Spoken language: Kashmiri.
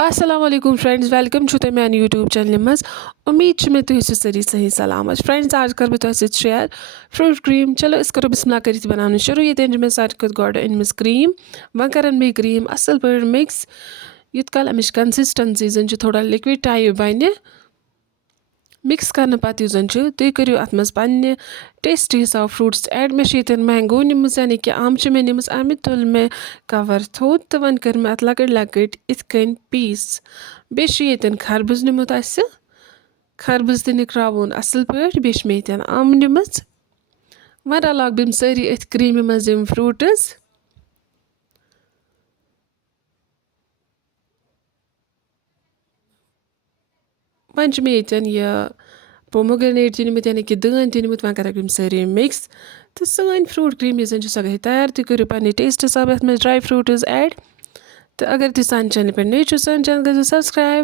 अस्सलाम वालेकुम फ्रेंड्स वेलकम छु तोह मेरे यूट्यूब चैनल मज उम्मीद छु मे तुह सरी सही सलामत फ्रेंड्स आज कर बह तुह शेयर फ्रूट क्रीम चलो इस करो बिस्मिल्लाह कर बनाने शुरू ये मे सारे खुद गोड अनम क्रीम वन कर मे क्रीम असल पे मिक्स युत काल अमिच कंसिस्टेंसी जन थोड़ा लिक्विड टाइप बन मिक्स करने पत तुम करो अत मज पन्ने टेस्ट हिसाब फ्रूट्स ऐड मे मैंगो निम यानी कि आम मे निम अमि तुल मे कवर थोद तो वन कर मे अत लकट लकट इत कन पीस बेन खरबूज निमुत खरबूज ते निकरावन असल पे बे आम निम वन रलाग बम सारी अथ क्रीम मज फ्रूट्स वन मे यह पोमोग्रेनेट निमुत यानी कि दान निमुत वन कर सारे मिक्स तो सन फ्रूट क्रीम सो गई तैयार तुम करो पे टेस्ट हिसाब अत ड्राई फ्रूट्स ऐड तो अगर तुम सान चैनल पे नई सान चैनल कर सब्सक्राइब।